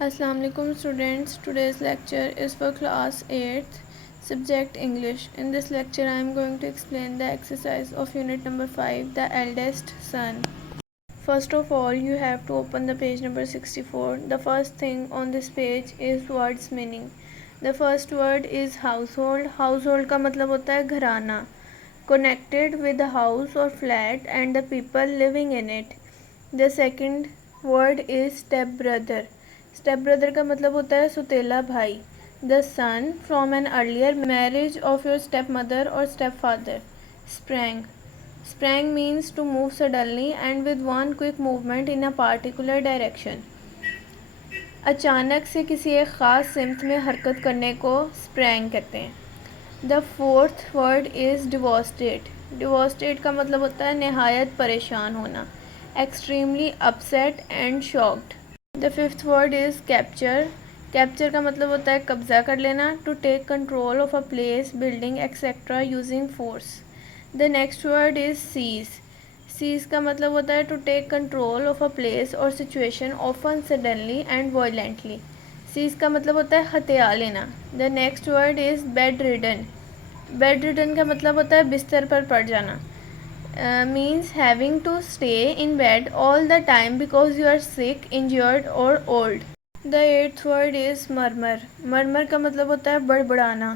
Assalamu alaikum students. Today's lecture is for class 8th, subject English. In this lecture I am going to explain the exercise of unit number 5, the eldest son. First of all, you have to open the page number 64. The first thing on this page is words meaning. The first word is household. Household का मतलब होता है घराना. Connected with the house or flat and the people living in it. The second word is step brother. Step brother का मतलब होता है सुतेला भाई. The son from an earlier marriage of your step mother और step father. Sprang. Sprang means to move suddenly and with one quick movement in a particular direction. अचानक से किसी एक ख़ास सिमत में हरकत करने को स्प्रैंग कहते हैं. The fourth word is devastated. Devastated का मतलब होता है नहायत परेशान होना. Extremely upset and shocked. The fifth word is capture. Capture का मतलब होता है कब्ज़ा कर लेना. To take control of a place, building etcetera using force. The next word is seize. Seize का मतलब होता है to take control of a place और situation often suddenly and violently. Seize का मतलब होता है हत्या लेना. The next word is bed ridden. Bed ridden का मतलब होता है बिस्तर पर पड़ जाना. Means having to stay in bed all the time because you are sick, injured or old. The eighth word is murmur. Murmur का मतलब होता है बड़बड़ाना.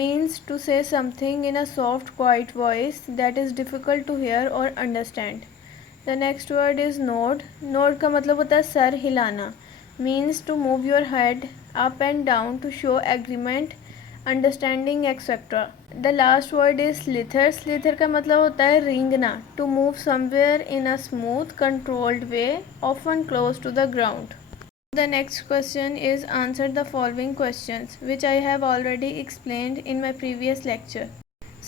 Means to say something in a soft, quiet voice that is difficult to hear or understand. The next word is nod. Nod का मतलब होता है sir हिलाना. Means to move your head up and down to show agreement, understanding etcetera. The last word is slither. Slither का मतलब होता है रेंगना. To move somewhere in a smooth controlled way, often close to the ground. The next question is answer the following questions which I have already explained in my previous lecture.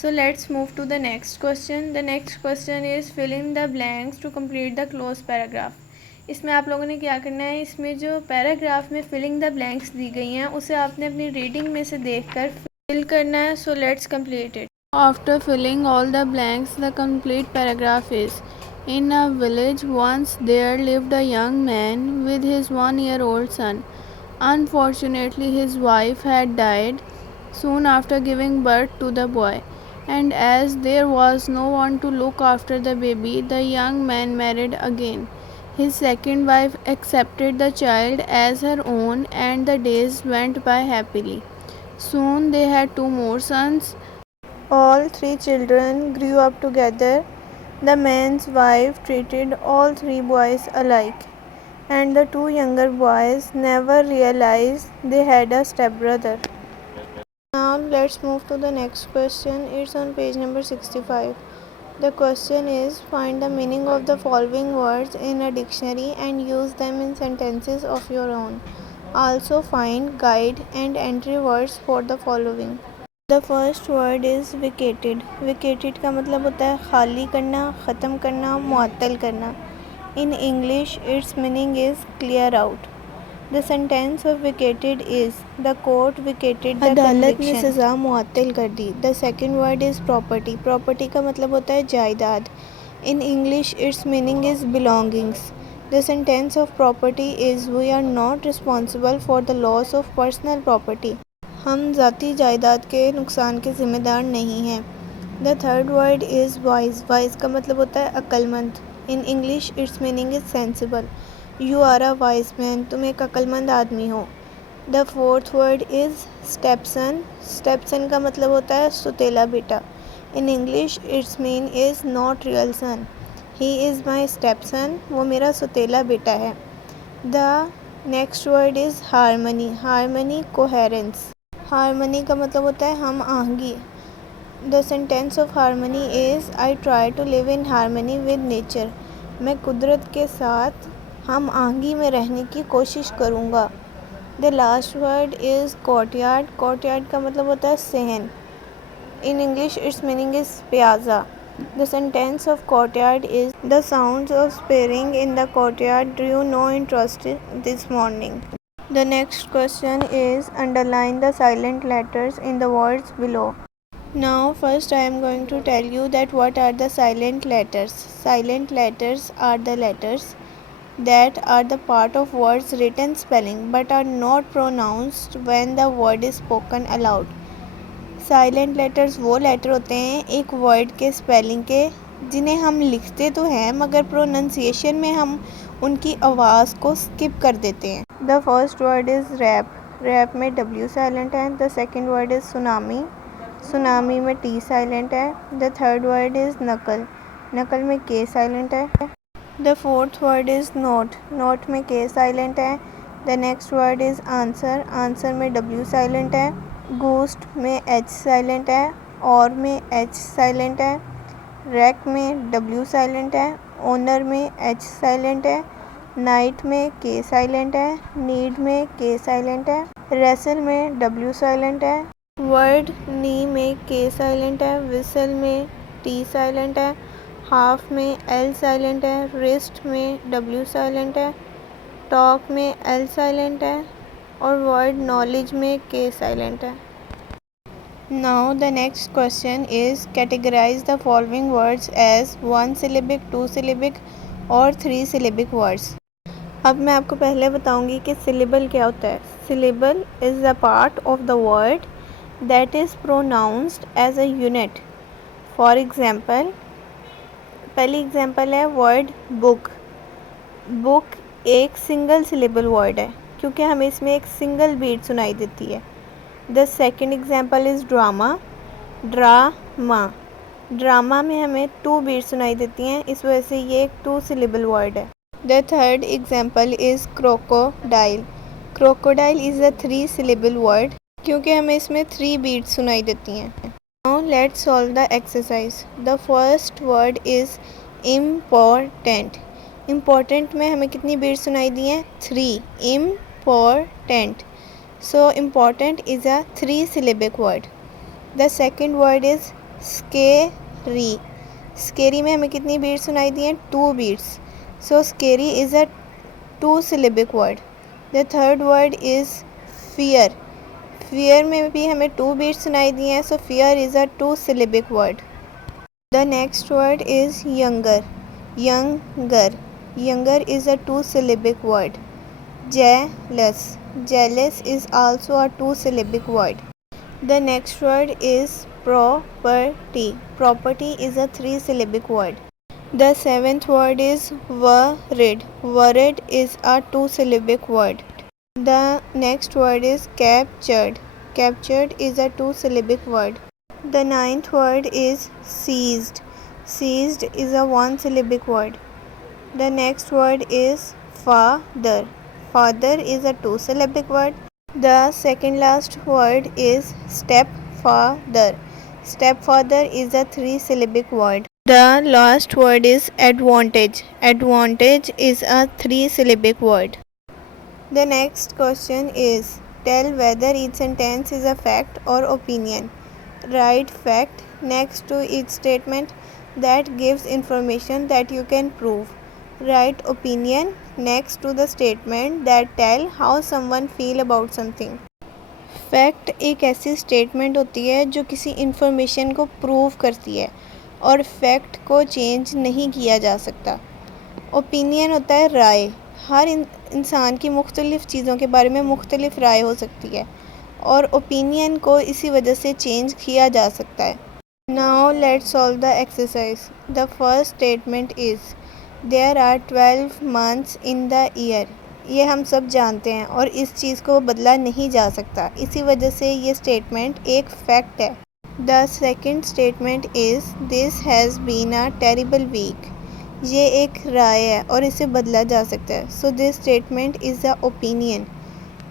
So let's move to the next question. The next question is fill in the blanks to complete the closed paragraph. इसमें आप लोगों ने क्या करना है, इसमें जो paragraph में फिलिंग द ब्लैंक्स दी गई हैं उसे आपने अपनी रीडिंग में से देखकर फिल करना है. So let's complete it. After filling all the blanks the complete paragraph is In a village once there lived a young man with his 1-year-old son. Unfortunately, his wife had died soon after giving birth to the boy, and as there was no one to look after the baby, the young man married again. His second wife accepted the child as her own, and the days went by happily. Soon they had 2 more sons. All 3 children grew up together. The man's wife treated all 3 boys alike, and the 2 younger boys never realized they had a stepbrother. Now let's move to the next question. It's on page number 65. The question is find the meaning of the following words in a dictionary and use them in sentences of your own. Also find, guide and entry words for the following. The first word is vacated. Vacated का मतलब होता है खाली करना, ख़त्म करना, मुअत्तल करना. In English, its meaning is clear out. The sentence of vacated is the court vacated the अदालत ने सज़ा मुअत्तल कर दी. The second word is property. Property का मतलब होता है जायदाद. In English, its meaning is belongings. The sentence of property is we are not responsible for the loss of personal property. हम ज़ाती जायदाद के नुकसान के ज़िम्मेदार नहीं हैं. The third word is wise. Wise का मतलब होता है अक्लमंद. In English it's meaning is sensible. You are a wise man. तुम एक अक्लमंद आदमी हो. The fourth word is stepson. Stepson का मतलब होता है सुतेला बेटा. In English it's mean is not real son. He is my stepson. वो मेरा सुतेला बेटा है. The next word is harmony. Harmony coherence. Harmony का मतलब होता है हम आहंगी. The sentence of harmony is I try to live in harmony with nature. मैं कुदरत के साथ हम आहंगी में रहने की कोशिश करूँगा. The last word is courtyard. Courtyard का मतलब होता है सहन. In English it's meaning is piazza. The sentence of courtyard is the sounds of sparring in the courtyard drew no interest this morning. The next question is underline the silent letters in the words below. Now first I am going to tell you that what are the silent letters. Silent letters are the letters that are the part of words written spelling but are not pronounced when the word is spoken aloud. Silent letters वो letter होते हैं एक word के spelling के जिन्हें हम लिखते तो हैं मगर प्रोनंसिएशन में हम उनकी आवाज़ को स्किप कर देते हैं. The first word is wrap. Wrap में डब्ल्यू साइलेंट है. The second word is tsunami. Tsunami में टी साइलेंट है. The third word is knuckle. Knuckle में के साइलेंट है. The fourth word is knot. Knot में के साइलेंट है. The next word is answer. Answer में W silent है. Ghost में H silent है. और में एच साइलेंट है. रैक में डब्ल्यू साइलेंट है. ओनर में एच साइलेंट है. नाइट में के साइलेंट है. नीड में के साइलेंट है. रेसल में डब्ल्यू साइलेंट है. वर्ड नी में के साइलेंट है. विसल में टी साइलेंट है. हाफ में एल साइलेंट है. रिस्ट में डब्ल्यू साइलेंट है. टॉक में एल साइलेंट है. और वर्ड नॉलेज में के साइलेंट है. Now the next question is categorise the following words as 1 syllabic, 2 syllabic और 3 सिलेबिक वर्ड्स. अब मैं आपको पहले बताऊंगी कि सिलेबल क्या होता है. Syllable is the part of the word that is pronounced as a unit. For example, पहली एग्जाम्पल है वर्ड बुक. बुक एक सिंगल सिलेबल वर्ड है क्योंकि हमें इसमें एक सिंगल बीट सुनाई देती है. The second example is drama. Drama. Drama में हमें 2 बीट सुनाई देती हैं, इस वजह से ये एक 2 सिलेबल वर्ड है. The third example is crocodile. Crocodile is a 3 syllable word क्योंकि हमें इसमें 3 बीट सुनाई देती हैं. Now let's solve the exercise. The first word is important. Important में हमें कितनी बीट सुनाई दी हैं? 3. Important. So important is a 3 syllabic word. The second word is scary. Scary में हमें कितनी बीट सुनाई दी हैं? 2 beats. So scary is a 2 syllabic word. The third word is fear. Fear में भी हमें 2 बीट सुनाई दी हैं, सो fear is a 2 syllabic word. The next word is younger. Younger. Younger is a 2 syllabic word. Jealous. Jealous is also a 2 syllabic word. The next word is property. Property is a 3 syllabic word. The seventh word is worried. Worried is a 2 syllabic word. The next word is captured. Captured is a 2 syllabic word. The ninth word is seized. Seized is a 1 syllabic word. The next word is father. Father is a 2 syllabic word. The second last word is stepfather. Stepfather is a 3 syllabic word. The last word is advantage. Advantage is a 3 syllabic word. The next question is tell whether each sentence is a fact or opinion. Write fact next to each statement that gives information that you can prove. Write opinion next to the statement that tell how someone feel about something. Fact एक ऐसी statement होती है जो किसी information को prove करती है और फैक्ट को चेंज नहीं किया जा सकता. ओपिनियन होता है राय. हर इंसान की मुख्तलिफ़ चीज़ों के बारे में मुख्तलिफ राय हो सकती है और ओपिनियन को इसी वजह से चेंज किया जा सकता है. Now let's solve the exercise. The first statement is there are 12 months in the year. ये हम सब जानते हैं और इस चीज़ को बदला नहीं जा सकता, इसी वजह से ये स्टेटमेंट एक फैक्ट है. The second statement is this has been a terrible week. ये एक राय है और इसे बदला जा सकता है, so this statement is the opinion.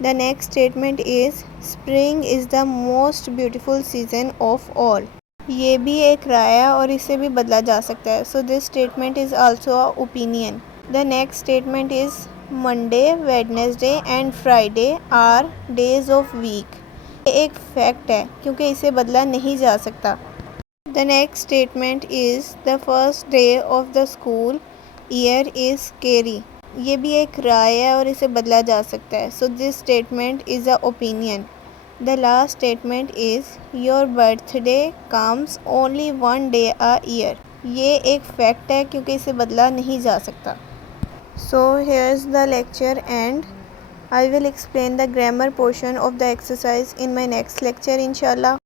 The next statement is spring is the most beautiful season off all. ये भी एक राय है और इसे भी बदला जा सकता है, so this statement is also a opinion. The next statement is Monday, Wednesday and Friday are days of week. ये एक फैक्ट है क्योंकि इसे बदला नहीं जा सकता. The next statement is the first day of the school year is scary. ये भी एक राय है और इसे बदला जा सकता है, so this statement is a opinion. The last statement is your birthday comes only 1 day a year. ये एक फैक्ट है क्योंकि इसे बदला नहीं जा सकता. So here's the lecture and I will explain the grammar portion of the exercise in my next lecture inshallah.